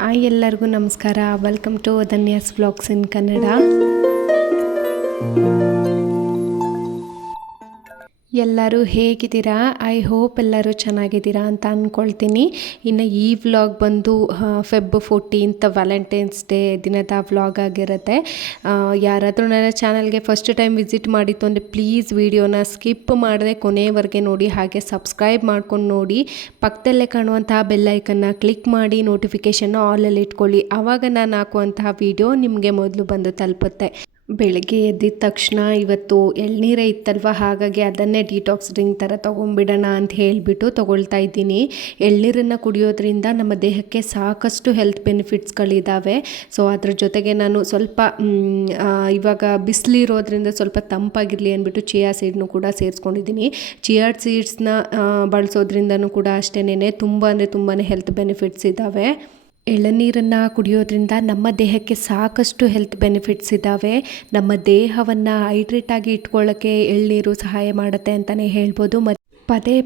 Hi ಎಲ್ಲರಿಗೂ ನಮಸ್ಕಾರ. Welcome to Dhanya's vlogs in Kannada. ಎಲ್ಲರೂ ಹೇಗಿದ್ದೀರಾ? ಐ ಹೋಪ್ ಎಲ್ಲರೂ ಚೆನ್ನಾಗಿದ್ದೀರಾ ಅಂತ ಅಂದ್ಕೊಳ್ತೀನಿ. ಇನ್ನು ಈ ವ್ಲಾಗ್ ಬಂದು ಫೆಬ್ 14th ವ್ಯಾಲೆಂಟೈನ್ಸ್ ಡೇ ದಿನದ ವ್ಲಾಗ್ ಆಗಿರುತ್ತೆ. ಯಾರಾದರೂ ನನ್ನ ಚಾನಲ್ಗೆ ಫಸ್ಟ್ ಟೈಮ್ ವಿಸಿಟ್ ಮಾಡಿತ್ತು ಅಂದರೆ ಪ್ಲೀಸ್ ವಿಡಿಯೋನ ಸ್ಕಿಪ್ ಮಾಡದೆ ಕೊನೆಯವರೆಗೆ ನೋಡಿ, ಹಾಗೆ ಸಬ್ಸ್ಕ್ರೈಬ್ ಮಾಡ್ಕೊಂಡು ನೋಡಿ. ಪಕ್ಕದಲ್ಲೇ ಕಾಣುವಂತಹ ಬೆಲ್ಲೈಕನ್ನ ಕ್ಲಿಕ್ ಮಾಡಿ ನೋಟಿಫಿಕೇಷನ್ನ ಆಲಲ್ಲಿ ಇಟ್ಕೊಳ್ಳಿ. ಆವಾಗ ನಾನು ಹಾಕುವಂತಹ ವಿಡಿಯೋ ನಿಮಗೆ ಮೊದಲು ಬಂದು ತಲುಪುತ್ತೆ. ಬೆಳಗ್ಗೆ ಎದ್ದಿದ ತಕ್ಷಣ ಇವತ್ತು ಎಳ್ನೀರೇ ಇತ್ತಲ್ವ, ಹಾಗಾಗಿ ಅದನ್ನೇ ಡಿಟಾಕ್ಸ್ ಡ್ರಿಂಕ್ ಥರ ತೊಗೊಂಡ್ಬಿಡೋಣ ಅಂತ ಹೇಳಿಬಿಟ್ಟು ತೊಗೊಳ್ತಾ ಇದ್ದೀನಿ. ಎಳ್ನೀರನ್ನು ಕುಡಿಯೋದ್ರಿಂದ ನಮ್ಮ ದೇಹಕ್ಕೆ ಸಾಕಷ್ಟು ಹೆಲ್ತ್ ಬೆನಿಫಿಟ್ಸ್ಗಳಿದ್ದಾವೆ. ಸೊ ಅದ್ರ ಜೊತೆಗೆ ನಾನು ಸ್ವಲ್ಪ ಇವಾಗ ಬಿಸಿಲಿರೋದ್ರಿಂದ ಸ್ವಲ್ಪ ತಂಪಾಗಿರಲಿ ಅಂದ್ಬಿಟ್ಟು ಚಿಯಾ ಸೀಡ್ನು ಕೂಡ ಸೇರಿಸ್ಕೊಂಡಿದ್ದೀನಿ. ಚಿಯಾ ಸೀಡ್ಸ್ನ ಬಳಸೋದ್ರಿಂದನೂ ಕೂಡ ಅಷ್ಟೇನೆ ತುಂಬ ಹೆಲ್ತ್ ಬೆನಿಫಿಟ್ಸ್ ಇದ್ದಾವೆ. ಎಳನೀರನ್ನು ಕುಡಿಯೋದ್ರಿಂದ ನಮ್ಮ ದೇಹಕ್ಕೆ ಸಾಕಷ್ಟು ಹೆಲ್ತ್ ಬೆನಿಫಿಟ್ಸ್ ಇದ್ದಾವೆ. ನಮ್ಮ ದೇಹವನ್ನು ಹೈಡ್ರೇಟಾಗಿ ಇಟ್ಕೊಳ್ಳೋಕ್ಕೆ ಎಳ್ನೀರು ಸಹಾಯ ಮಾಡುತ್ತೆ ಅಂತಲೇ ಹೇಳ್ಬೋದು.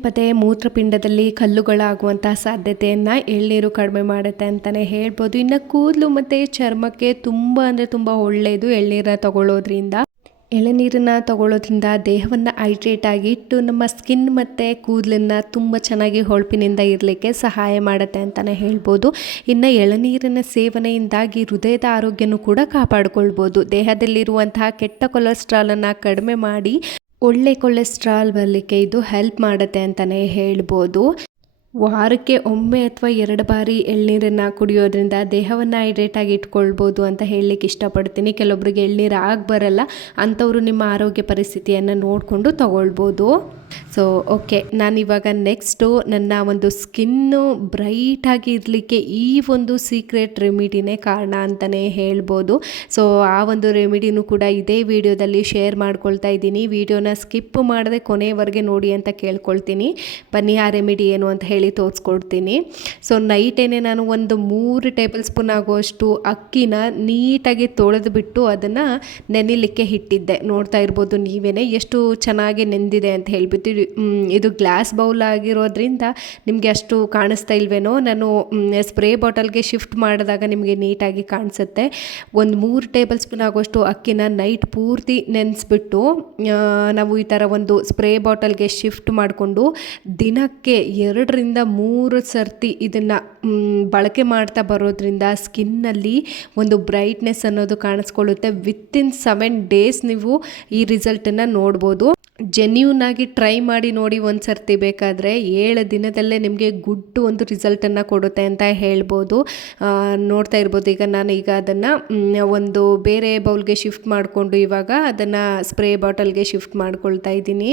ಪದೇ ಮೂತ್ರಪಿಂಡದಲ್ಲಿ ಕಲ್ಲುಗಳಾಗುವಂಥ ಸಾಧ್ಯತೆಯನ್ನು ಎಳ್ನೀರು ಕಡಿಮೆ ಮಾಡುತ್ತೆ ಅಂತಲೇ ಹೇಳ್ಬೋದು. ಇನ್ನು ಕೂದಲು ಮತ್ತು ಚರ್ಮಕ್ಕೆ ತುಂಬ ಒಳ್ಳೆಯದು ಎಳ್ನೀರನ್ನ ತಗೊಳ್ಳೋದ್ರಿಂದ. ಎಳನೀರನ್ನು ತಗೊಳ್ಳೋದ್ರಿಂದ ದೇಹವನ್ನು ಹೈಡ್ರೇಟಾಗಿ ಇಟ್ಟು ನಮ್ಮ ಸ್ಕಿನ್ ಮತ್ತು ಕೂದಲನ್ನು ತುಂಬ ಚೆನ್ನಾಗಿ ಹೊಳಪಿನಿಂದ ಇರಲಿಕ್ಕೆ ಸಹಾಯ ಮಾಡುತ್ತೆ ಅಂತಲೇ ಹೇಳ್ಬೋದು. ಇನ್ನು ಎಳನೀರಿನ ಸೇವನೆಯಿಂದಾಗಿ ಹೃದಯದ ಆರೋಗ್ಯನೂ ಕೂಡ ಕಾಪಾಡಿಕೊಳ್ಬೋದು. ದೇಹದಲ್ಲಿರುವಂತಹ ಕೆಟ್ಟ ಕೊಲೆಸ್ಟ್ರಾಲನ್ನು ಕಡಿಮೆ ಮಾಡಿ ಒಳ್ಳೆ ಕೊಲೆಸ್ಟ್ರಾಲ್ ಬರಲಿಕ್ಕೆ ಇದು ಹೆಲ್ಪ್ ಮಾಡುತ್ತೆ ಅಂತಲೇ ಹೇಳ್ಬೋದು. ವಾರಕ್ಕೆ ಒಮ್ಮೆ ಅಥವಾ 2 ಬಾರಿ ಎಳ್ನೀರನ್ನು ಕುಡಿಯೋದ್ರಿಂದ ದೇಹವನ್ನು ಹೈಡ್ರೇಟಾಗಿ ಇಟ್ಕೊಳ್ಬೋದು ಅಂತ ಹೇಳಲಿಕ್ಕೆ ಇಷ್ಟಪಡ್ತೀನಿ. ಕೆಲವೊಬ್ಬರಿಗೆ ಎಳ್ನೀರು ಬರಲ್ಲ, ಅಂಥವರು ನಿಮ್ಮ ಆರೋಗ್ಯ ಪರಿಸ್ಥಿತಿಯನ್ನು ನೋಡಿಕೊಂಡು ತಗೊಳ್ಬೋದು. ಸೊ ಓಕೆ, ನಾನಿವಾಗ ನೆಕ್ಸ್ಟು ನನ್ನ ಒಂದು ಸ್ಕಿನ್ನು ಬ್ರೈಟಾಗಿ ಇರಲಿಕ್ಕೆ ಈ ಒಂದು ಸೀಕ್ರೆಟ್ ರೆಮಿಡಿನೇ ಕಾರಣ ಅಂತಲೇ ಹೇಳ್ಬೋದು. ಸೊ ಆ ಒಂದು ರೆಮಿಡಿನೂ ಕೂಡ ಇದೇ ವಿಡಿಯೋದಲ್ಲಿ ಶೇರ್ ಮಾಡ್ಕೊಳ್ತಾ ಇದ್ದೀನಿ. ವಿಡಿಯೋನ ಸ್ಕಿಪ್ ಮಾಡದೆ ಕೊನೆಯವರೆಗೆ ನೋಡಿ ಅಂತ ಕೇಳ್ಕೊಳ್ತೀನಿ. ಬನ್ನಿ ಆ ರೆಮಿಡಿ ಏನು ಅಂತ ಹೇಳಿ ತೋರಿಸ್ಕೊಡ್ತೀನಿ. ಸೊ ನೈಟೇನೆ ನಾನು ಒಂದು 3 ಟೇಬಲ್ ಸ್ಪೂನ್ ಆಗುವಷ್ಟು ಅಕ್ಕಿನ ನೀಟಾಗಿ ತೊಳೆದುಬಿಟ್ಟು ಅದನ್ನು ನೆನಿಲಿಕ್ಕೆ ಇಟ್ಟಿದ್ದೆ. ನೋಡ್ತಾ ಇರ್ಬೋದು ನೀವೇನೆ ಎಷ್ಟು ಚೆನ್ನಾಗಿ ನೆಂದಿದೆ ಅಂತ ಹೇಳ್ಬಿಟ್ಟು. ಇದು ಗ್ಲಾಸ್ ಬೌಲ್ ಆಗಿರೋದ್ರಿಂದ ನಿಮಗೆ ಅಷ್ಟು ಕಾಣಿಸ್ತಾ ಇಲ್ವೇನೋ. ನಾನು ಸ್ಪ್ರೇ ಬಾಟಲ್ಗೆ ಶಿಫ್ಟ್ ಮಾಡಿದಾಗ ನಿಮಗೆ ನೀಟಾಗಿ ಕಾಣಿಸುತ್ತೆ. ಒಂದು 3 ಟೇಬಲ್ ಸ್ಪೂನ್ ಆಗುವಷ್ಟು ಅಕ್ಕಿನ ನೈಟ್ ಪೂರ್ತಿ ನೆನೆಸ್ಬಿಟ್ಟು ನಾವು ಈ ಥರ ಒಂದು ಸ್ಪ್ರೇ ಬಾಟಲ್ಗೆ ಶಿಫ್ಟ್ ಮಾಡಿಕೊಂಡು ದಿನಕ್ಕೆ 2-3 ಸರ್ತಿ ಇದನ್ನು ಬಳಕೆ ಮಾಡ್ತಾ ಬರೋದ್ರಿಂದ ಸ್ಕಿನ್ನಲ್ಲಿ ಒಂದು ಬ್ರೈಟ್ನೆಸ್ ಅನ್ನೋದು ಕಾಣಿಸ್ಕೊಳ್ಳುತ್ತೆ. ವಿತಿನ್ 7 days ನೀವು ಈ ರಿಸಲ್ಟನ್ನು ನೋಡ್ಬೋದು. ಜೆನ್ಯೂನ್ ಆಗಿ ಟ್ರೈ ಮಾಡಿ ನೋಡಿ ಒಂದು ಸರ್ತಿ, ಬೇಕಾದರೆ 7 ದಿನದಲ್ಲೇ ನಿಮಗೆ ಗುಡ್ ಒಂದು ರಿಸಲ್ಟನ್ನು ಕೊಡುತ್ತೆ ಅಂತ ಹೇಳ್ಬೋದು. ನೋಡ್ತಾ ಇರ್ಬೋದು ಈಗ ನಾನು ಅದನ್ನು ಒಂದು ಬೇರೆ ಬೌಲ್ಗೆ ಶಿಫ್ಟ್ ಮಾಡಿಕೊಂಡು ಇವಾಗ ಅದನ್ನು ಸ್ಪ್ರೇ ಬಾಟಲ್ಗೆ ಶಿಫ್ಟ್ ಮಾಡ್ಕೊಳ್ತಾ ಇದ್ದೀನಿ.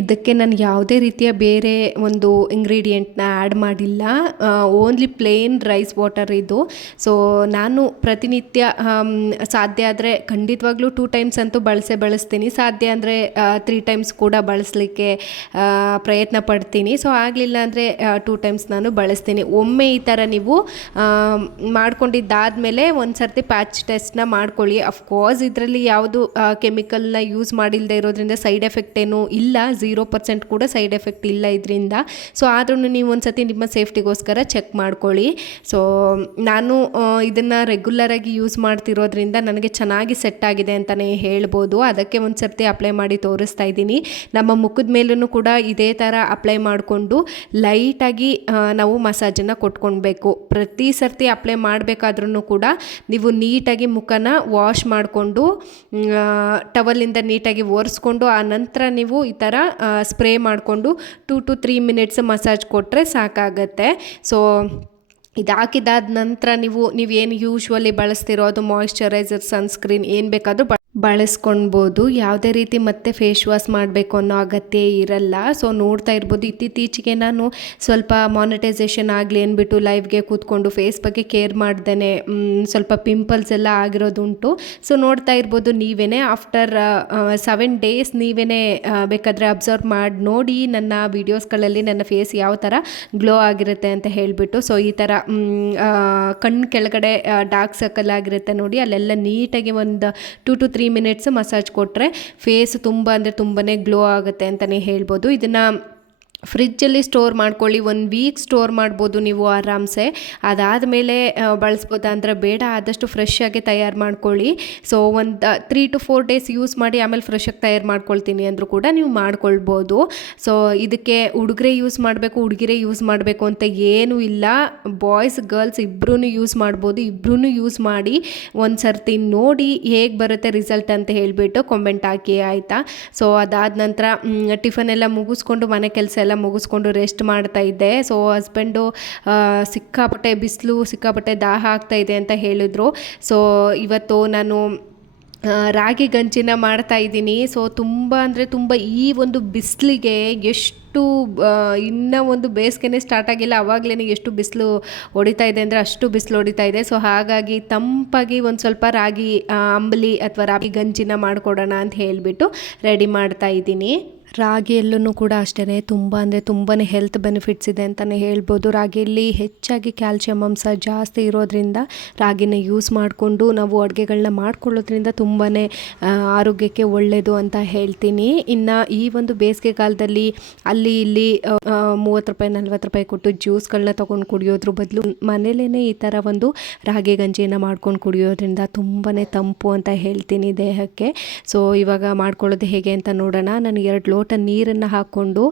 ಇದಕ್ಕೆ ನಾನು ಯಾವುದೇ ರೀತಿಯ ಬೇರೆ ಒಂದು ಇಂಗ್ರೀಡಿಯೆಂಟ್ನ ಆ್ಯಡ್ ಮಾಡಿಲ್ಲ. ಓನ್ಲಿ ಪ್ಲೇನ್ ರೈಸ್ ವಾಟರ್ ಇದು. ಸೊ ನಾನು ಪ್ರತಿನಿತ್ಯ ಸಾಧ್ಯ ಆದರೆ ಖಂಡಿತವಾಗ್ಲೂ 2 ಟೈಮ್ಸ್ ಅಂತೂ ಬಳಸ್ತೀನಿ. ಸಾಧ್ಯ ಅಂದರೆ 3 ಟೈಮ್ಸ್ ಕೂಡ ಬಳಸಲಿಕ್ಕೆ ಪ್ರಯತ್ನ ಪಡ್ತೀನಿ. ಸೊ ಆಗಲಿಲ್ಲ ಅಂದರೆ 2 ಟೈಮ್ಸ್ ನಾನು ಬಳಸ್ತೀನಿ. ಒಮ್ಮೆ ಈ ಥರ ನೀವು ಮಾಡ್ಕೊಂಡಿದ್ದಾದಮೇಲೆ ಒಂದು ಸರ್ತಿ ಪ್ಯಾಚ್ ಟೆಸ್ಟ್ನ ಮಾಡ್ಕೊಳ್ಳಿ. ಅಫ್ಕೋರ್ಸ್ ಇದರಲ್ಲಿ ಯಾವುದು ಕೆಮಿಕಲ್ನ ಯೂಸ್ ಮಾಡಿಲ್ಲದೆ ಇರೋದ್ರಿಂದ ಸೈಡ್ ಎಫೆಕ್ಟ್ ಏನೂ ಇಲ್ಲ. 0% ಕೂಡ ಸೈಡ್ ಎಫೆಕ್ಟ್ ಇಲ್ಲ ಇದರಿಂದ. ಸೊ ಆದ್ರೂ ನೀವು ಒಂದು ಸತಿ ನಿಮ್ಮ ಸೇಫ್ಟಿಗೋಸ್ಕರ ಚೆಕ್ ಮಾಡ್ಕೊಳ್ಳಿ. ಸೊ ನಾನು ಇದನ್ನು ರೆಗ್ಯುಲರಾಗಿ ಯೂಸ್ ಮಾಡ್ತಿರೋದ್ರಿಂದ ನನಗೆ ಚೆನ್ನಾಗಿ ಸೆಟ್ ಆಗಿದೆ ಅಂತಲೇ ಹೇಳ್ಬೋದು. ಅದಕ್ಕೆ ಒಂದು ಸರ್ತಿ ಅಪ್ಲೈ ಮಾಡಿ ತೋರಿಸ್ತಾ ಇದ್ದೀನಿ. ನಮ್ಮ ಮುಖದ ಮೇಲೂ ಕೂಡ ಇದೇ ಥರ ಅಪ್ಲೈ ಮಾಡಿಕೊಂಡು ಲೈಟಾಗಿ ನಾವು ಮಸಾಜನ್ನು ಕೊಟ್ಕೊಳ್ಬೇಕು. ಪ್ರತಿ ಸರ್ತಿ ಅಪ್ಲೈ ಮಾಡಬೇಕಾದ್ರೂ ಕೂಡ ನೀವು ನೀಟಾಗಿ ಮುಖನ ವಾಶ್ ಮಾಡಿಕೊಂಡು ಟವಲಿಂದ ನೀಟಾಗಿ ಒರೆಸ್ಕೊಂಡು ಆ ನಂತರ ನೀವು ಈ ಥರ ಸ್ಪ್ರೇ ಮಾಡಿಕೊಂಡು 2 to 3 minutes ಮಸಾಜ್ ಕೊಟ್ಟರೆ ಸಾಕಾಗತ್ತೆ. ಸೊ ಇದು ಹಾಕಿದಾದ ನಂತರ ನೀವೇನು ಯೂಶ್ವಲಿ ಬಳಸ್ತಿರೋ ಅದು ಮಾಯಿಶ್ಚರೈಸರ್, ಸನ್ಸ್ಕ್ರೀನ್ ಏನು ಬೇಕಾದರೂ ಬಳಸ್ಕೊಳ್ಬೋದು. ಯಾವುದೇ ರೀತಿ ಮತ್ತೆ ಫೇಸ್ ವಾಶ್ ಮಾಡಬೇಕು ಅನ್ನೋ ಅಗತ್ಯ ಇರಲ್ಲ. ಸೊ ನೋಡ್ತಾ ಇರ್ಬೋದು ಇತ್ತೀಚೆಗೆ ನಾನು ಸ್ವಲ್ಪ ಮಾನಿಟೈಸೇಷನ್ ಆಗಲಿ ಅಂದ್ಬಿಟ್ಟು ಲೈವ್ಗೆ ಕೂತ್ಕೊಂಡು ಫೇಸ್ ಬಗ್ಗೆ ಕೇರ್ ಮಾಡ್ದೇ ಸ್ವಲ್ಪ ಪಿಂಪಲ್ಸ್ ಎಲ್ಲ ಆಗಿರೋದುಂಟು. ಸೊ ನೋಡ್ತಾ ಇರ್ಬೋದು ನೀವೇ ಆಫ್ಟರ್ 7 days ನೀವೇ ಬೇಕಾದರೆ ಅಬ್ಸರ್ವ್ ಮಾಡಿ ನೋಡಿ ನನ್ನ ವೀಡಿಯೋಸ್ಗಳಲ್ಲಿ ನನ್ನ ಫೇಸ್ ಯಾವ ಥರ ಗ್ಲೋ ಆಗಿರುತ್ತೆ ಅಂತ ಹೇಳಿಬಿಟ್ಟು. ಸೊ ಈ ಥರ ಕಣ್ಣು ಕೆಳಗಡೆ ಡಾರ್ಕ್ ಸರ್ಕಲ್ ಆಗಿರುತ್ತೆ ನೋಡಿ, ಅಲ್ಲೆಲ್ಲ ನೀಟಾಗಿ ಒಂದು 2 to 3 minutes ಮಸಾಜ್ ಕೊಟ್ಟರೆ ಫೇಸ್ ತುಂಬ ಗ್ಲೋ ಆಗುತ್ತೆ ಅಂತಲೇ ಹೇಳ್ಬೋದು. ಇದನ್ನು ಫ್ರಿಜ್ಜಲ್ಲಿ ಸ್ಟೋರ್ ಮಾಡ್ಕೊಳ್ಳಿ, 1 ವೀಕ್ ಸ್ಟೋರ್ ಮಾಡ್ಬೋದು ನೀವು ಆರಾಮ್ಸೆ. ಅದಾದಮೇಲೆ ಬಳಸ್ಬೋದಾ ಅಂದರೆ ಬೇಡ, ಆದಷ್ಟು ಫ್ರೆಶ್ ಆಗಿ ತಯಾರು ಮಾಡ್ಕೊಳ್ಳಿ. ಸೊ ಒಂದು 3 to 4 ಡೇಸ್ ಯೂಸ್ ಮಾಡಿ ಆಮೇಲೆ ಫ್ರೆಶಾಗಿ ತಯಾರು ಮಾಡ್ಕೊಳ್ತೀನಿ ಅಂದರೂ ಕೂಡ ನೀವು ಮಾಡ್ಕೊಳ್ಬೋದು. ಸೊ ಇದಕ್ಕೆ ಹುಡುಗರೇ ಯೂಸ್ ಮಾಡಬೇಕು, ಹುಡುಗಿರೇ ಯೂಸ್ ಮಾಡಬೇಕು ಅಂತ ಏನೂ ಇಲ್ಲ. ಬಾಯ್ಸ್ ಗರ್ಲ್ಸ್ ಇಬ್ಬರೂ ಯೂಸ್ ಮಾಡ್ಬೋದು. ಇಬ್ಬರೂ ಯೂಸ್ ಮಾಡಿ ಒಂದು ಸರ್ತಿ ನೋಡಿ ಹೇಗೆ ಬರುತ್ತೆ ರಿಸಲ್ಟ್ ಅಂತ ಹೇಳಿಬಿಟ್ಟು ಕಾಮೆಂಟ್ ಹಾಕಿ, ಆಯಿತಾ? ಸೊ ಅದಾದ ನಂತರ ಟಿಫನ್ ಎಲ್ಲ ಮುಗಿಸ್ಕೊಂಡು ಮನೆ ಕೆಲಸ ಎಲ್ಲ ಮುಗಿಸ್ಕೊಂಡು ರೆಸ್ಟ್ ಮಾಡ್ತಾ ಇದ್ದೆ. ಸೊ ಹಸ್ಬೆಂಡು ಸಿಕ್ಕಾಪಟ್ಟೆ ಬಿಸಿಲು, ಸಿಕ್ಕಾಪಟ್ಟೆ ದಾಹ ಆಗ್ತಾ ಇದೆ ಅಂತ ಹೇಳಿದ್ರು. ಸೊ ಇವತ್ತು ನಾನು ರಾಗಿ ಗಂಜಿನ ಮಾಡ್ತಾ ಇದ್ದೀನಿ. ಸೊ ತುಂಬ ಅಂದರೆ ತುಂಬ ಈ ಒಂದು ಬಿಸಿಲಿಗೆ ಎಷ್ಟು ಇನ್ನೂ ಒಂದು ಬೇಸಿಗೆನೇ ಸ್ಟಾರ್ಟ್ ಆಗಿಲ್ಲ, ಆವಾಗಲೇ ಎಷ್ಟು ಬಿಸಿಲು ಹೊಡಿತಾ ಇದೆ ಅಂದರೆ ಅಷ್ಟು ಬಿಸಿಲು ಹೊಡಿತಾ ಇದೆ. ಸೊ ಹಾಗಾಗಿ ತಂಪಾಗಿ ಒಂದು ಸ್ವಲ್ಪ ರಾಗಿ ಅಂಬಲಿ ಅಥವಾ ರಾಗಿ ಗಂಜಿನ ಮಾಡಿಕೊಡೋಣ ಅಂತ ಹೇಳಿಬಿಟ್ಟು ರೆಡಿ ಮಾಡ್ತಾ ಇದ್ದೀನಿ. ರಾಗಿಯಲ್ಲೂ ಕೂಡ ಅಷ್ಟೇ ತುಂಬ ಅಂದರೆ ತುಂಬಾ ಹೆಲ್ತ್ ಬೆನಿಫಿಟ್ಸ್ ಇದೆ ಅಂತಲೇ ಹೇಳ್ಬೋದು. ರಾಗಿಯಲ್ಲಿ ಹೆಚ್ಚಾಗಿ ಕ್ಯಾಲ್ಶಿಯಂ ಅಂಶ ಜಾಸ್ತಿ ಇರೋದ್ರಿಂದ ರಾಗಿನ ಯೂಸ್ ಮಾಡಿಕೊಂಡು ನಾವು ಅಡುಗೆಗಳನ್ನ ಮಾಡ್ಕೊಳ್ಳೋದ್ರಿಂದ ತುಂಬಾ ಆರೋಗ್ಯಕ್ಕೆ ಒಳ್ಳೆಯದು ಅಂತ ಹೇಳ್ತೀನಿ. ಇನ್ನು ಈ ಒಂದು ಬೇಸಿಗೆ ಕಾಲದಲ್ಲಿ ಅಲ್ಲಿ ಇಲ್ಲಿ 30 ರೂಪಾಯಿ 40 ರೂಪಾಯಿ ಕೊಟ್ಟು ಜ್ಯೂಸ್ಗಳನ್ನ ತೊಗೊಂಡು ಕುಡಿಯೋದ್ರ ಬದಲು ಮನೇಲೇ ಈ ಥರ ಒಂದು ರಾಗಿ ಗಂಜಿನ ಮಾಡ್ಕೊಂಡು ಕುಡಿಯೋದ್ರಿಂದ ತುಂಬಾ ತಂಪು ಅಂತ ಹೇಳ್ತೀನಿ ದೇಹಕ್ಕೆ. ಸೊ ಇವಾಗ ಮಾಡ್ಕೊಳ್ಳೋದು ಹೇಗೆ ಅಂತ ನೋಡೋಣ. ನಾನು 2 ಲೋಟ ನೀರನ್ನು ಹಾಕ್ಕೊಂಡು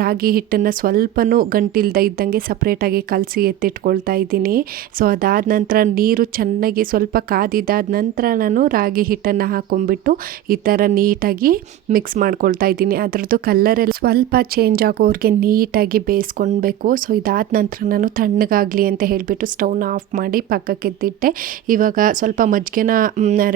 ರಾಗಿ ಹಿಟ್ಟನ್ನು ಸ್ವಲ್ಪನೂ ಗಂಟಿಲ್ದ ಇದ್ದಂಗೆ ಸಪ್ರೇಟಾಗಿ ಕಲಸಿ ಎತ್ತಿಟ್ಕೊಳ್ತಾ ಇದ್ದೀನಿ. ಸೊ ಅದಾದ ನಂತರ ನೀರು ಚೆನ್ನಾಗಿ ಸ್ವಲ್ಪ ಕಾದಿದ್ದಾದ ನಂತರ ನಾನು ರಾಗಿ ಹಿಟ್ಟನ್ನು ಹಾಕ್ಕೊಂಡ್ಬಿಟ್ಟು ಈ ಥರ ನೀಟಾಗಿ ಮಿಕ್ಸ್ ಮಾಡ್ಕೊಳ್ತಾ ಇದ್ದೀನಿ. ಅದರದ್ದು ಕಲ್ಲರೆಲ್ಲ ಸ್ವಲ್ಪ ಚೇಂಜ್ ಆಗೋರಿಗೆ ನೀಟಾಗಿ ಬೇಯಿಸ್ಕೊಳ್ಬೇಕು. ಸೊ ಇದಾದ ನಂತರ ನಾನು ತಣ್ಣಗಾಗಲಿ ಅಂತ ಹೇಳಿಬಿಟ್ಟು ಸ್ಟವ್ನ ಆಫ್ ಮಾಡಿ ಪಕ್ಕಕ್ಕೆ ಎತ್ತಿಟ್ಟೆ. ಇವಾಗ ಸ್ವಲ್ಪ ಮಜ್ಜಿಗೆನ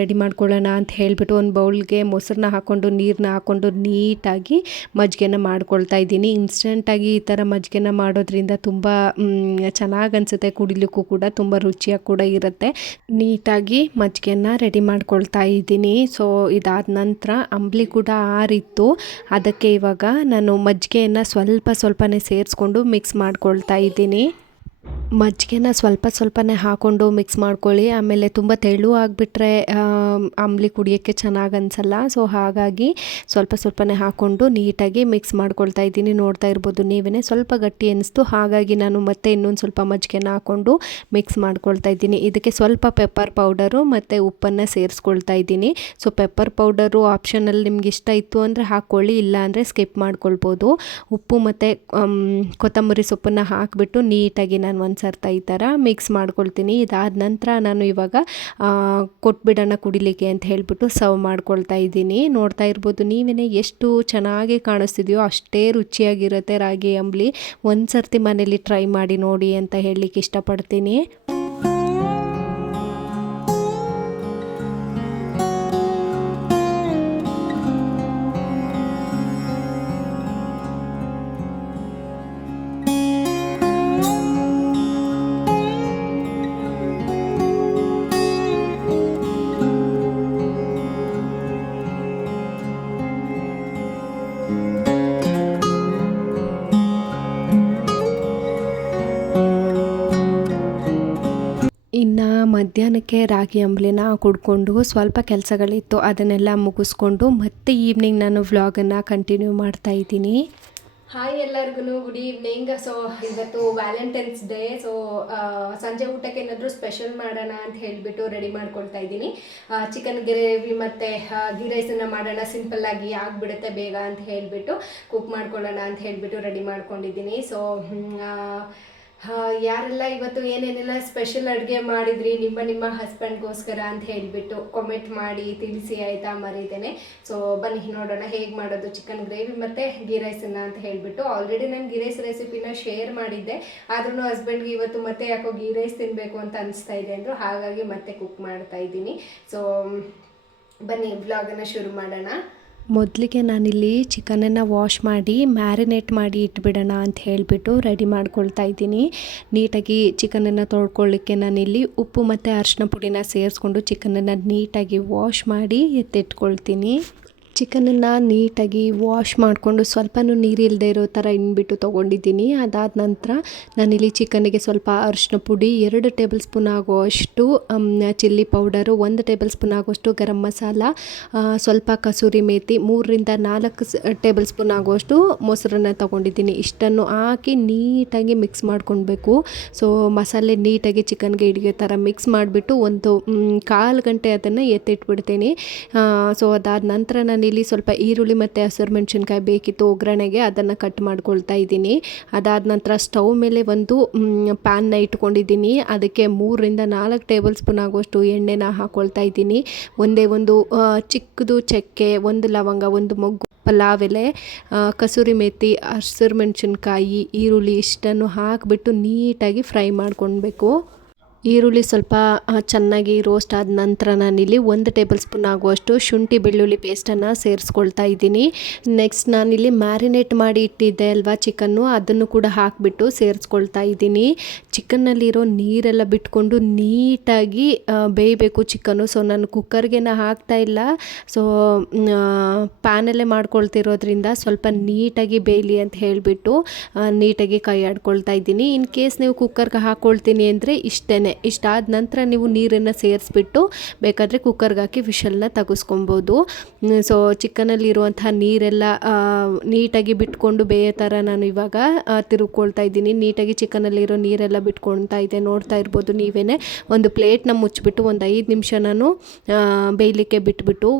ರೆಡಿ ಮಾಡ್ಕೊಳ್ಳೋಣ ಅಂತ ಹೇಳಿಬಿಟ್ಟು ಒಂದು ಬೌಲ್ಗೆ ಮೊಸರನ್ನ ಹಾಕ್ಕೊಂಡು ನೀರನ್ನ ಹಾಕ್ಕೊಂಡು ನೀಟಾಗಿ ಮಜ್ಜಿಗೆನ ಮಾಡ್ಕೊಳ್ತಾ ಇದ್ದೀನಿ. ಇನ್ಸ್ಟೆಂಟಾಗಿ ಈ ಥರ ಮಜ್ಜಿಗೆನ ಮಾಡೋದ್ರಿಂದ ತುಂಬ ಚೆನ್ನಾಗಿ ಅನಿಸುತ್ತೆ, ಕುಡಿಲಿಕ್ಕೂ ಕೂಡ ತುಂಬ ರುಚಿಯಾಗಿ ಕೂಡ ಇರುತ್ತೆ. ನೀಟಾಗಿ ಮಜ್ಜಿಗೆನ ರೆಡಿ ಮಾಡ್ಕೊಳ್ತಾ ಇದ್ದೀನಿ. ಸೊ ಇದಾದ ನಂತರ ಅಂಬ್ಲಿ ಕೂಡ ಆರಿತ್ತು, ಅದಕ್ಕೆ ಇವಾಗ ನಾನು ಮಜ್ಜಿಗೆಯನ್ನು ಸ್ವಲ್ಪನೇ ಸೇರಿಸ್ಕೊಂಡು ಮಿಕ್ಸ್ ಮಾಡ್ಕೊಳ್ತಾ ಇದ್ದೀನಿ. ಮಜ್ಜಿಗೆನ ಸ್ವಲ್ಪನೇ ಹಾಕ್ಕೊಂಡು ಮಿಕ್ಸ್ ಮಾಡ್ಕೊಳ್ಳಿ. ಆಮೇಲೆ ತುಂಬ ತೆಳು ಆಗಿಬಿಟ್ರೆ ಅಂಬ್ಲಿ ಕುಡಿಯೋಕ್ಕೆ ಚೆನ್ನಾಗಿ ಅನಿಸಲ್ಲ. ಸೊ ಹಾಗಾಗಿ ಸ್ವಲ್ಪನೇ ಹಾಕ್ಕೊಂಡು ನೀಟಾಗಿ ಮಿಕ್ಸ್ ಮಾಡ್ಕೊಳ್ತಾ ಇದ್ದೀನಿ. ನೋಡ್ತಾ ಇರ್ಬೋದು ನೀವೇ, ಸ್ವಲ್ಪ ಗಟ್ಟಿ ಅನ್ನಿಸ್ತು, ಹಾಗಾಗಿ ನಾನು ಮತ್ತೆ ಇನ್ನೊಂದು ಸ್ವಲ್ಪ ಮಜ್ಜಿಗೆನ ಹಾಕ್ಕೊಂಡು ಮಿಕ್ಸ್ ಮಾಡ್ಕೊಳ್ತಾ ಇದ್ದೀನಿ. ಇದಕ್ಕೆ ಸ್ವಲ್ಪ ಪೆಪ್ಪರ್ ಪೌಡರು ಮತ್ತು ಉಪ್ಪನ್ನು ಸೇರಿಸ್ಕೊಳ್ತಾ ಇದ್ದೀನಿ. ಸೊ ಪೆಪ್ಪರ್ ಪೌಡರು ಆಪ್ಷನಲ್ಲಿ ನಿಮ್ಗೆ ಇಷ್ಟ ಇತ್ತು ಅಂದರೆ ಹಾಕ್ಕೊಳ್ಳಿ, ಇಲ್ಲ ಅಂದರೆ ಸ್ಕಿಪ್ ಮಾಡ್ಕೊಳ್ಬೋದು. ಉಪ್ಪು ಮತ್ತು ಕೊತ್ತಂಬರಿ ಸೊಪ್ಪನ್ನು ಹಾಕಿಬಿಟ್ಟು ನೀಟಾಗಿ ನಾನು ಒಂದು ಸರ್ತಿ ಈ ಥರ ಮಿಕ್ಸ್ ಮಾಡ್ಕೊಳ್ತೀನಿ. ಇದಾದ ನಂತರ ನಾನು ಇವಾಗ ಕೊಟ್ಬಿಡೋಣ ಕುಡಿಲಿಕ್ಕೆ ಅಂತ ಹೇಳಿಬಿಟ್ಟು ಸರ್ವ್ ಮಾಡ್ಕೊಳ್ತಾ ಇದ್ದೀನಿ. ನೋಡ್ತಾ ಇರ್ಬೋದು ನೀವೇ ಎಷ್ಟು ಚೆನ್ನಾಗಿ ಕಾಣಿಸ್ತಿದೆಯೋ ಅಷ್ಟೇ ರುಚಿಯಾಗಿರುತ್ತೆ ರಾಗಿ ಅಂಬ್ಲಿ. ಒಂದು ಸರ್ತಿ ಮನೇಲಿ ಟ್ರೈ ಮಾಡಿ ನೋಡಿ ಅಂತ ಹೇಳಲಿಕ್ಕೆ ಇಷ್ಟಪಡ್ತೀನಿ. ಇನ್ನು ಮಧ್ಯಾಹ್ನಕ್ಕೆ ರಾಗಿ ಅಂಬಲಿನ ಕುಡ್ಕೊಂಡು ಸ್ವಲ್ಪ ಕೆಲಸಗಳಿತ್ತು, ಅದನ್ನೆಲ್ಲ ಮುಗಿಸ್ಕೊಂಡು ಮತ್ತೆ ಈವ್ನಿಂಗ್ ನಾನು ವ್ಲಾಗನ್ನು ಕಂಟಿನ್ಯೂ ಮಾಡ್ತಾ ಇದ್ದೀನಿ. ಹಾಯ್ ಎಲ್ಲರಿಗೂ ಗುಡ್ ಈವ್ನಿಂಗ್. ಸೊ ಇವತ್ತು ವ್ಯಾಲೆಂಟೈನ್ಸ್ ಡೇ. ಸೊ ಸಂಜೆ ಊಟಕ್ಕೆ ಏನಾದರೂ ಸ್ಪೆಷಲ್ ಮಾಡೋಣ ಅಂತ ಹೇಳಿಬಿಟ್ಟು ರೆಡಿ ಮಾಡ್ಕೊಳ್ತಾ ಇದ್ದೀನಿ. ಚಿಕನ್ ಗ್ರೇವಿ ಮತ್ತು ಗೀ ರೈಸನ್ನು ಮಾಡೋಣ, ಸಿಂಪಲ್ಲಾಗಿ ಆಗಿಬಿಡುತ್ತೆ ಬೇಗ ಅಂತ ಹೇಳಿಬಿಟ್ಟು ಕುಕ್ ಮಾಡ್ಕೊಳ್ಳೋಣ ಅಂತ ಹೇಳಿಬಿಟ್ಟು ರೆಡಿ ಮಾಡ್ಕೊಂಡಿದ್ದೀನಿ. ಸೊ ಯಾರೆಲ್ಲ ಇವತ್ತು ಏನೇನೆಲ್ಲ ಸ್ಪೆಷಲ್ ಅಡುಗೆ ಮಾಡಿದ್ರಿ ನಿಮ್ಮ ಹಸ್ಬೆಂಡ್ಗೋಸ್ಕರ ಅಂತ ಹೇಳಿಬಿಟ್ಟು ಕಾಮೆಂಟ್ ಮಾಡಿ ತಿಳಿಸಿ, ಆಯಿತಾ? ಮರೀತೇನೆ. ಸೊ ಬನ್ನಿ ನೋಡೋಣ ಹೇಗೆ ಮಾಡೋದು ಚಿಕನ್ ಗ್ರೇವಿ ಮತ್ತು ಗೀ ರೈಸನ್ನು ಅಂತ ಹೇಳಿಬಿಟ್ಟು. ಆಲ್ರೆಡಿ ನಾನು ಗೀ ರೈಸ್ ರೆಸಿಪಿನ ಶೇರ್ ಮಾಡಿದ್ದೆ, ಆದ್ರೂ ಹಸ್ಬೆಂಡ್ಗೆ ಇವತ್ತು ಮತ್ತೆ ಯಾಕೋ ಗೀ ರೈಸ್ ತಿನ್ನಬೇಕು ಅಂತ ಅನಿಸ್ತಾ ಇದೆ ಅಂದರು, ಹಾಗಾಗಿ ಮತ್ತೆ ಕುಕ್ ಮಾಡ್ತಾ ಇದ್ದೀನಿ. ಸೊ ಬನ್ನಿ ವ್ಲಾಗನ್ನು ಶುರು ಮಾಡೋಣ. ಮೊದಲಿಗೆ ನಾನಿಲ್ಲಿ ಚಿಕನನ್ನು ವಾಶ್ ಮಾಡಿ ಮ್ಯಾರಿನೇಟ್ ಮಾಡಿ ಇಟ್ಬಿಡೋಣ ಅಂತ ಹೇಳಿಬಿಟ್ಟು ರೆಡಿ ಮಾಡ್ಕೊಳ್ತಾ ಇದ್ದೀನಿ. ನೀಟಾಗಿ ಚಿಕನನ್ನು ತೊಳ್ಕೊಳ್ಳಿಕ್ಕೆ ನಾನಿಲ್ಲಿ ಉಪ್ಪು ಮತ್ತು ಅರಿಶಿನ ಪುಡಿನ ಸೇರಿಸ್ಕೊಂಡು ಚಿಕನನ್ನು ನೀಟಾಗಿ ವಾಶ್ ಮಾಡಿ ಎತ್ತಿಟ್ಕೊಳ್ತೀನಿ. ಚಿಕನನ್ನು ನೀಟಾಗಿ ವಾಶ್ ಮಾಡಿಕೊಂಡು ಸ್ವಲ್ಪನೂ ನೀರಿಲ್ಲದೆ ಇರೋ ಥರ ಇನ್ಬಿಟ್ಟು ತೊಗೊಂಡಿದ್ದೀನಿ. ಅದಾದ ನಂತರ ನಾನಿಲ್ಲಿ ಚಿಕನ್ನಿಗೆ ಸ್ವಲ್ಪ ಅರಿಶಿನ ಪುಡಿ, 2 ಟೇಬಲ್ ಸ್ಪೂನ್ ಆಗುವಷ್ಟು ಚಿಲ್ಲಿ ಪೌಡರು, 1 ಟೇಬಲ್ ಸ್ಪೂನ್ ಆಗುವಷ್ಟು ಗರಂ ಮಸಾಲ, ಸ್ವಲ್ಪ ಕಸೂರಿ ಮೇಥಿ, 3ರಿಂದ 4 ಟೇಬಲ್ ಸ್ಪೂನ್ ಆಗುವಷ್ಟು ಮೊಸರನ್ನ ತೊಗೊಂಡಿದ್ದೀನಿ. ಇಷ್ಟನ್ನು ಹಾಕಿ ನೀಟಾಗಿ ಮಿಕ್ಸ್ ಮಾಡ್ಕೊಳ್ಬೇಕು. ಸೊ ಮಸಾಲೆ ನೀಟಾಗಿ ಚಿಕನ್ಗೆ ಹಿಡಿಯೋ ಥರ ಮಿಕ್ಸ್ ಮಾಡಿಬಿಟ್ಟು ಒಂದು 1/4 ಗಂಟೆ ಅದನ್ನು ಎತ್ತಿಟ್ಬಿಡ್ತೀನಿ. ಸೊ ಅದಾದ ನಂತರ ನಾನಿಲ್ಲಿ ಸ್ವಲ್ಪ ಈರುಳ್ಳಿ ಮತ್ತು ಹಸಿರು ಮೆಣಸಿನ್ಕಾಯಿ ಬೇಕಿತ್ತು ಒಗ್ಗರಣೆಗೆ, ಅದನ್ನು ಕಟ್ ಮಾಡ್ಕೊಳ್ತಾ ಇದ್ದೀನಿ. ಅದಾದ ನಂತರ ಸ್ಟವ್ ಮೇಲೆ ಒಂದು ಪ್ಯಾನ್ನ ಇಟ್ಕೊಂಡಿದ್ದೀನಿ. ಅದಕ್ಕೆ 3ರಿಂದ 4 ಟೇಬಲ್ ಸ್ಪೂನ್ ಆಗುವಷ್ಟು ಎಣ್ಣೆನ ಹಾಕ್ಕೊಳ್ತಾ ಇದ್ದೀನಿ. ಒಂದೇ ಒಂದು ಚಿಕ್ಕದು ಚಕ್ಕೆ, 1 ಲವಂಗ, 1 ಮೊಗ್ಗು ಪಲಾವ್ ಎಲೆ, ಕಸೂರಿ ಮೇಥಿ, ಹಸಿರು ಮೆಣಸಿನ್ಕಾಯಿ, ಈರುಳ್ಳಿ ಇಷ್ಟನ್ನು ಹಾಕಿಬಿಟ್ಟು ನೀಟಾಗಿ ಫ್ರೈ ಮಾಡ್ಕೊಳ್ಬೇಕು. ಈರುಳ್ಳಿ ಸ್ವಲ್ಪ ಚೆನ್ನಾಗಿ ರೋಸ್ಟ್ ಆದ ನಂತರ ನಾನಿಲ್ಲಿ 1 ಟೇಬಲ್ ಸ್ಪೂನ್ ಆಗುವಷ್ಟು ಶುಂಠಿ ಬೆಳ್ಳುಳ್ಳಿ ಪೇಸ್ಟನ್ನು ಸೇರಿಸ್ಕೊಳ್ತಾ ಇದ್ದೀನಿ. ನೆಕ್ಸ್ಟ್ ನಾನಿಲ್ಲಿ ಮ್ಯಾರಿನೇಟ್ ಮಾಡಿ ಇಟ್ಟಿದ್ದೆ ಅಲ್ವಾ ಚಿಕನ್ನು, ಅದನ್ನು ಕೂಡ ಹಾಕಿಬಿಟ್ಟು ಸೇರಿಸ್ಕೊಳ್ತಾ ಇದ್ದೀನಿ. ಚಿಕನ್ನಲ್ಲಿರೋ ನೀರೆಲ್ಲ ಬಿಟ್ಕೊಂಡು ನೀಟಾಗಿ ಬೇಯಬೇಕು ಚಿಕನ್ನು. ಸೊ ನಾನು ಕುಕ್ಕರ್ಗೆ ಹಾಕ್ತಾ ಇಲ್ಲ, ಸೊ ಪ್ಯಾನಲ್ಲೇ ಮಾಡ್ಕೊಳ್ತಿರೋದ್ರಿಂದ ಸ್ವಲ್ಪ ನೀಟಾಗಿ ಬೇಯಲಿ ಅಂತ ಹೇಳಿಬಿಟ್ಟು ನೀಟಾಗಿ ಕೈ ಆಡ್ಕೊಳ್ತಾ ಇದ್ದೀನಿ. ಇನ್ ಕೇಸ್ ನೀವು ಕುಕ್ಕರ್ಗೆ ಹಾಕ್ಕೊಳ್ತೀನಿ ಅಂದರೆ ಇಷ್ಟಾದ ನಂತರ ನೀವು ನೀರನ್ನು ಸೇರಿಸ್ಬಿಟ್ಟು ಬೇಕಾದರೆ ಕುಕ್ಕರ್ಗೆ ಹಾಕಿ ವಿಷಲ್ನ ತೆಗೆಸ್ಕೊಬೋದು. ಸೊ ಚಿಕನಲ್ಲಿರುವಂತಹ ನೀರೆಲ್ಲ ನೀಟಾಗಿ ಬಿಟ್ಕೊಂಡು ಬೇಯೋ ಥರ ನಾನು ಇವಾಗ ತಿರುಗ್ಕೊಳ್ತಾ ಇದ್ದೀನಿ. ನೀಟಾಗಿ ಚಿಕನಲ್ಲಿರೋ ನೀರೆಲ್ಲ ಬಿಟ್ಕೊಳ್ತಾ ಇದೆ, ನೋಡ್ತಾ ಇರ್ಬೋದು ನೀವೇ. ಒಂದು ಪ್ಲೇಟ್ನ ಮುಚ್ಚಿಬಿಟ್ಟು ಒಂದು 5 ನಿಮಿಷ ನಾನು ಬೇಯಲಿಕ್ಕೆ ಬಿಟ್ಬಿಟ್ಟು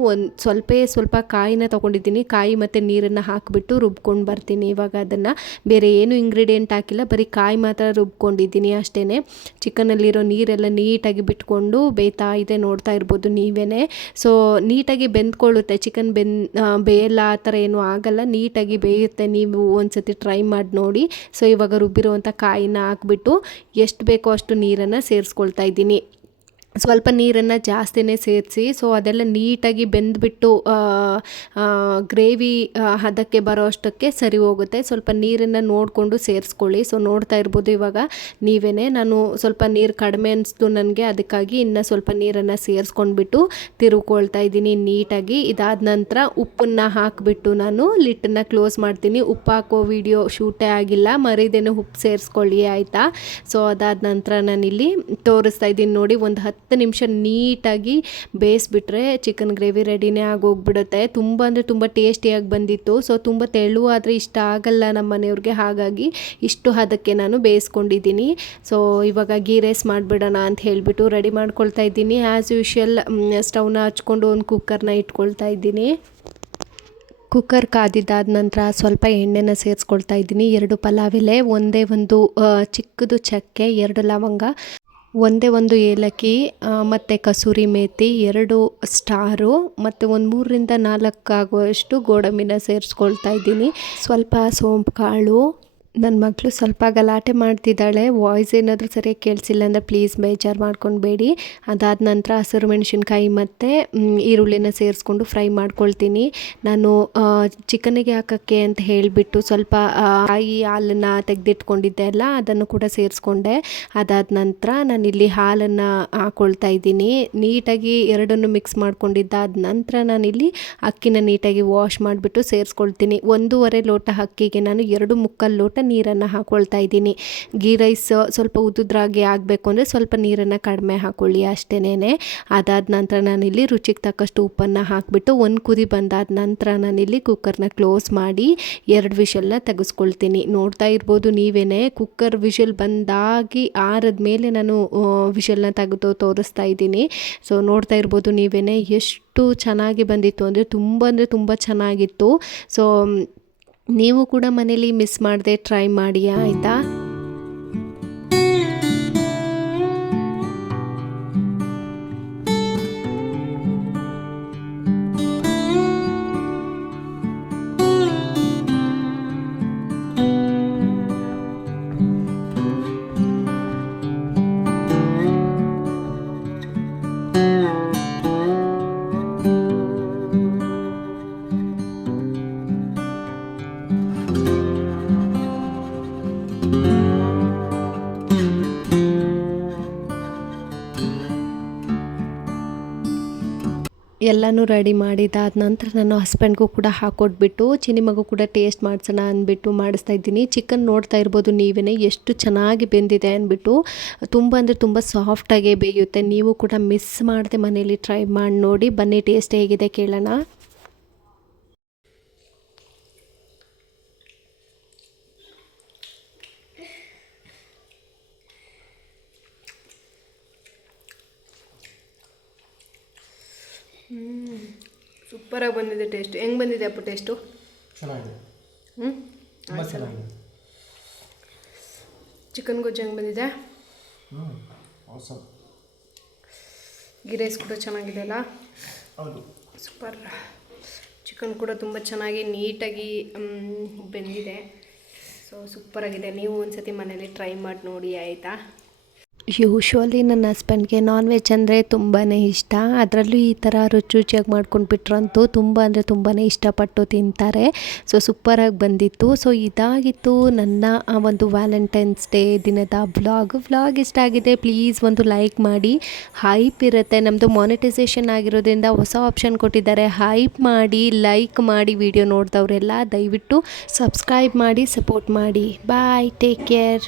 ಸ್ವಲ್ಪ ಕಾಯಿನ ತೊಗೊಂಡಿದ್ದೀನಿ. ಕಾಯಿ ಮತ್ತು ನೀರನ್ನು ಹಾಕಿಬಿಟ್ಟು ರುಬ್ಕೊಂಡು ಬರ್ತೀನಿ. ಇವಾಗ ಅದನ್ನು ಬೇರೆ ಏನು ಇಂಗ್ರೀಡಿಯೆಂಟ್ ಹಾಕಿಲ್ಲ, ಬರೀ ಕಾಯಿ ಮಾತ್ರ ರುಬ್ಕೊಂಡಿದ್ದೀನಿ ಅಷ್ಟೇ. ಚಿಕನಲ್ಲಿರೋ ನೀರೆಲ್ಲ ನೀಟಾಗಿ ಬಿಟ್ಕೊಂಡು ಬೇಯ್ತಾ ಇದೆ, ನೋಡ್ತಾ ಇರ್ಬೋದು ನೀವೇ. ಸೊ ನೀಟಾಗಿ ಬೆಂದ್ಕೊಳ್ಳುತ್ತೆ ಚಿಕನ್, ಬೇಯಲ್ಲ ಆ ಥರ ಏನೂ ಆಗಲ್ಲ, ನೀಟಾಗಿ ಬೇಯುತ್ತೆ. ನೀವು ಒಂದ್ಸತಿ ಟ್ರೈ ಮಾಡಿ ನೋಡಿ. ಸೊ ಇವಾಗ ರುಬ್ಬಿರುವಂಥ ಕಾಯಿನ ಹಾಕ್ಬಿಟ್ಟು ಎಷ್ಟು ಬೇಕೋ ಅಷ್ಟು ನೀರನ್ನು ಸೇರಿಸ್ಕೊಳ್ತಾ ಇದ್ದೀನಿ. ಸ್ವಲ್ಪ ನೀರನ್ನು ಜಾಸ್ತಿನೇ ಸೇರಿಸಿ, ಸೊ ಅದೆಲ್ಲ ನೀಟಾಗಿ ಬೆಂದ್ಬಿಟ್ಟು ಗ್ರೇವಿ ಹದಕ್ಕೆ ಬರೋ ಅಷ್ಟಕ್ಕೆ ಸರಿ ಹೋಗುತ್ತೆ. ಸ್ವಲ್ಪ ನೀರನ್ನು ನೋಡಿಕೊಂಡು ಸೇರಿಸ್ಕೊಳ್ಳಿ. ಸೊ ನೋಡ್ತಾ ಇರ್ಬೋದು ಇವಾಗ ನೀವೇ. ನಾನು ಸ್ವಲ್ಪ ನೀರು ಕಡಿಮೆ ಅನಿಸ್ತು ನನಗೆ, ಅದಕ್ಕಾಗಿ ಇನ್ನು ಸ್ವಲ್ಪ ನೀರನ್ನು ಸೇರಿಸ್ಕೊಂಡ್ಬಿಟ್ಟು ತಿರುಗ್ಕೊಳ್ತಾ ಇದ್ದೀನಿ ನೀಟಾಗಿ. ಇದಾದ ನಂತರ ಉಪ್ಪನ್ನು ಹಾಕಿಬಿಟ್ಟು ನಾನು ಲಿಟ್ಟನ್ನು ಕ್ಲೋಸ್ ಮಾಡ್ತೀನಿ. ಉಪ್ಪು ಹಾಕೋ ವಿಡಿಯೋ ಶೂಟೇ ಆಗಿಲ್ಲ, ಮರಿದೇನೆ ಉಪ್ಪು ಸೇರಿಸ್ಕೊಳ್ಳಿ ಆಯಿತಾ. ಸೊ ಅದಾದ ನಂತರ ನಾನಿಲ್ಲಿ ತೋರಿಸ್ತಾ ಇದ್ದೀನಿ ನೋಡಿ, ಒಂದು 10 ನಿಮಿಷ ನೀಟಾಗಿ ಬೇಯಿಸ್ಬಿಟ್ರೆ ಚಿಕನ್ ಗ್ರೇವಿ ರೆಡಿನೇ ಆಗೋಗ್ಬಿಡುತ್ತೆ. ತುಂಬ ಅಂದರೆ ತುಂಬ ಟೇಸ್ಟಿಯಾಗಿ ಬಂದಿತ್ತು. ಸೊ ತುಂಬ ತೆಳುವಾದರೆ ಇಷ್ಟ ಆಗಲ್ಲ ನಮ್ಮ ಮನೆಯವ್ರಿಗೆ, ಹಾಗಾಗಿ ಇಷ್ಟು ಹದಕ್ಕೆ ನಾನು ಬೇಯಿಸ್ಕೊಂಡಿದ್ದೀನಿ. ಸೊ ಇವಾಗ ಗೀ ರೈಸ್ ಮಾಡಿಬಿಡೋಣ ಅಂತ ಹೇಳಿಬಿಟ್ಟು ರೆಡಿ ಮಾಡ್ಕೊಳ್ತಾ ಇದ್ದೀನಿ. ಆ್ಯಸ್ ಯೂಶ್ವಲ್ ಸ್ಟವ್ನ ಹಚ್ಕೊಂಡು ಒಂದು ಕುಕ್ಕರ್ನ ಇಟ್ಕೊಳ್ತಾ ಇದ್ದೀನಿ. ಕುಕ್ಕರ್ ಕಾದಿದ್ದಾದ ನಂತರ ಸ್ವಲ್ಪ ಎಣ್ಣೆನ ಸೇರಿಸ್ಕೊಳ್ತಾ ಇದ್ದೀನಿ. 2 ಪಲಾವ್ ಎಲೆ, ಒಂದೇ ಒಂದು ಚಿಕ್ಕದು ಚಕ್ಕೆ, 2 ಲವಂಗ, ಒಂದೇ ಒಂದು ಏಲಕ್ಕಿ, ಮತ್ತು ಕಸೂರಿ ಮೇಥಿ, 2 ಸ್ಟಾರು, ಮತ್ತು ಒಂದು 3ರಿಂದ 4 ಆಗುವಷ್ಟು ಗೋಡಂಬಿನ ಸೇರಿಸ್ಕೊಳ್ತಾ ಇದ್ದೀನಿ. ಸ್ವಲ್ಪ ಸೋಂಪು ಕಾಳು. ನನ್ನ ಮಗಳು ಸ್ವಲ್ಪ ಗಲಾಟೆ ಮಾಡ್ತಿದ್ದಾಳೆ, ವಾಯ್ಸ್ ಏನಾದರೂ ಸರಿಯಾಗಿ ಕೇಳಿಸಿಲ್ಲ ಅಂದರೆ ಪ್ಲೀಸ್ ಬೇಜಾರು ಮಾಡ್ಕೊಳ್ಬೇಡಿ. ಅದಾದ ನಂತರ ಹಸಿರು ಮೆಣಸಿನ್ಕಾಯಿ ಮತ್ತು ಈರುಳ್ಳಿನ ಸೇರಿಸ್ಕೊಂಡು ಫ್ರೈ ಮಾಡ್ಕೊಳ್ತೀನಿ. ನಾನು ಚಿಕನಿಗೆ ಹಾಕೋಕ್ಕೆ ಅಂತ ಹೇಳಿಬಿಟ್ಟು ಸ್ವಲ್ಪ ಹಾಲನ್ನು ತೆಗೆದಿಟ್ಕೊಂಡಿದ್ದೆ ಅಲ್ಲ, ಅದನ್ನು ಕೂಡ ಸೇರಿಸ್ಕೊಂಡೆ. ಅದಾದ ನಂತರ ನಾನಿಲ್ಲಿ ಹಾಲನ್ನು ಹಾಕ್ಕೊಳ್ತಾ ಇದ್ದೀನಿ. ನೀಟಾಗಿ ಎರಡನ್ನು ಮಿಕ್ಸ್ ಮಾಡ್ಕೊಂಡಿದ್ದಾದ ನಂತರ ನಾನಿಲ್ಲಿ ಅಕ್ಕಿನ ನೀಟಾಗಿ ವಾಶ್ ಮಾಡಿಬಿಟ್ಟು ಸೇರಿಸ್ಕೊಳ್ತೀನಿ. 1.5 ಲೋಟ ಅಕ್ಕಿಗೆ ನಾನು 2 ಲೋಟ ನೀರನ್ನು ಹಾಕ್ಕೊಳ್ತಾ ಇದ್ದೀನಿ. ಗೀ ರೈಸ್ ಸ್ವಲ್ಪ ಉದ್ದುದ್ರಾಗಿ ಆಗಬೇಕು ಅಂದರೆ ಸ್ವಲ್ಪ ನೀರನ್ನು ಕಡಿಮೆ ಹಾಕ್ಕೊಳ್ಳಿ ಅಷ್ಟೇನೆ. ಅದಾದ ನಂತರ ನಾನಿಲ್ಲಿ ರುಚಿಗೆ ತಕ್ಕಷ್ಟು ಉಪ್ಪನ್ನು ಹಾಕಿಬಿಟ್ಟು ಒಂದು ಕುದಿ ಬಂದಾದ ನಂತರ ನಾನಿಲ್ಲಿ ಕುಕ್ಕರ್ನ ಕ್ಲೋಸ್ ಮಾಡಿ 2 ವಿಷಲ್ನ ತೆಗೆಸ್ಕೊಳ್ತೀನಿ. ನೋಡ್ತಾ ಇರ್ಬೋದು ನೀವೇ, ಕುಕ್ಕರ್ ವಿಷಲ್ ಬಂದಾಗಿ ಆರದ ಮೇಲೆ ನಾನು ವಿಷಲ್ನ ತೆಗೆದು ತೋರಿಸ್ತಾ ಇದ್ದೀನಿ. ಸೊ ನೋಡ್ತಾ ಇರ್ಬೋದು ನೀವೇ ಎಷ್ಟು ಚೆನ್ನಾಗಿ ಬಂದಿತ್ತು ಅಂದರೆ ತುಂಬ ಚೆನ್ನಾಗಿತ್ತು. ಸೊ ನೀವು ಕೂಡ ಮನೇಲಿ ಮಿಸ್ ಮಾಡದೆ ಟ್ರೈ ಮಾಡಿ ಆಯಿತಾ. ಎಲ್ಲನೂ ರೆಡಿ ಮಾಡಿದಾದ ನಂತರ ನನ್ನ ಹಸ್ಬೆಂಡ್ಗೂ ಕೂಡ ಹಾಕ್ಕೊಟ್ಬಿಟ್ಟು ಚಿನ್ನಿ ಮಗು ಕೂಡ ಟೇಸ್ಟ್ ಮಾಡಿಸೋಣ ಅಂದ್ಬಿಟ್ಟು ಮಾಡಿಸ್ತಾ ಇದ್ದೀನಿ. ಚಿಕನ್ ನೋಡ್ತಾ ಇರ್ಬೋದು ನೀವೇ ಎಷ್ಟು ಚೆನ್ನಾಗಿ ಬೆಂದಿದೆ ಅಂದ್ಬಿಟ್ಟು. ತುಂಬ ಅಂದರೆ ತುಂಬ ಸಾಫ್ಟಾಗೇ ಬೇಯುತ್ತೆ. ನೀವು ಕೂಡ ಮಿಸ್ ಮಾಡದೆ ಮನೇಲಿ ಟ್ರೈ ಮಾಡಿ ನೋಡಿ. ಬನ್ನಿ ಟೇಸ್ಟ್ ಹೇಗಿದೆ ಕೇಳೋಣ. ಸೂಪರಾಗಿ ಬಂದಿದೆ ಟೇಸ್ಟ್. ಹೆಂಗೆ ಬಂದಿದೆ ಅಪ್ಪ ಟೇಸ್ಟು? ಚೆನ್ನಾಗಿದೆ. ತುಂಬ ಚೆನ್ನಾಗಿದೆ. ಚಿಕನ್ ಗೊಜ್ಜು ಹೆಂಗೆ ಬಂದಿದೆ? ಗೀ ರೈಸ್ ಕೂಡ ಚೆನ್ನಾಗಿದೆ ಅಲ್ಲ? ಹೌದು, ಸೂಪರ್. ಚಿಕನ್ ಕೂಡ ತುಂಬ ಚೆನ್ನಾಗಿ ನೀಟಾಗಿ ಬೆಂದಿದೆ. ಸೊ ಸೂಪರಾಗಿದೆ. ನೀವು ಒಂದ್ಸತಿ ಮನೇಲಿ ಟ್ರೈ ಮಾಡಿ ನೋಡಿ ಆಯಿತಾ? ಯೂಶ್ವಲಿ ನನ್ನ ಹಸ್ಬೆಂಡ್ಗೆ ನಾನ್ ವೆಜ್ ಅಂದರೆ ತುಂಬಾ ಇಷ್ಟ. ಅದರಲ್ಲೂ ಈ ಥರ ರುಚಿ ರುಚಿಯಾಗಿ ಮಾಡ್ಕೊಂಡ್ಬಿಟ್ರಂತೂ ತುಂಬ ಅಂದರೆ ತುಂಬಾ ಇಷ್ಟಪಟ್ಟು ತಿಂತಾರೆ. ಸೊ ಸೂಪರಾಗಿ ಬಂದಿತ್ತು. ಸೊ ಇದಾಗಿತ್ತು ನನ್ನ ಒಂದು ವ್ಯಾಲೆಂಟೈನ್ಸ್ ಡೇ ದಿನದ ವ್ಲಾಗ್ ಇಷ್ಟ ಆಗಿದೆ ಪ್ಲೀಸ್ ಒಂದು ಲೈಕ್ ಮಾಡಿ. ಹೈಪ್ ಇರುತ್ತೆ, ನಮ್ಮದು ಮಾನಿಟೈಸೇಷನ್ ಆಗಿರೋದ್ರಿಂದ ಹೊಸ ಆಪ್ಷನ್ ಕೊಟ್ಟಿದ್ದಾರೆ. ಹೈಪ್ ಮಾಡಿ, ಲೈಕ್ ಮಾಡಿ, ವಿಡಿಯೋ ನೋಡಿದವರೆಲ್ಲ ದಯವಿಟ್ಟು ಸಬ್ಸ್ಕ್ರೈಬ್ ಮಾಡಿ, ಸಪೋರ್ಟ್ ಮಾಡಿ. ಬಾಯ್, ಟೇಕ್ ಕೇರ್.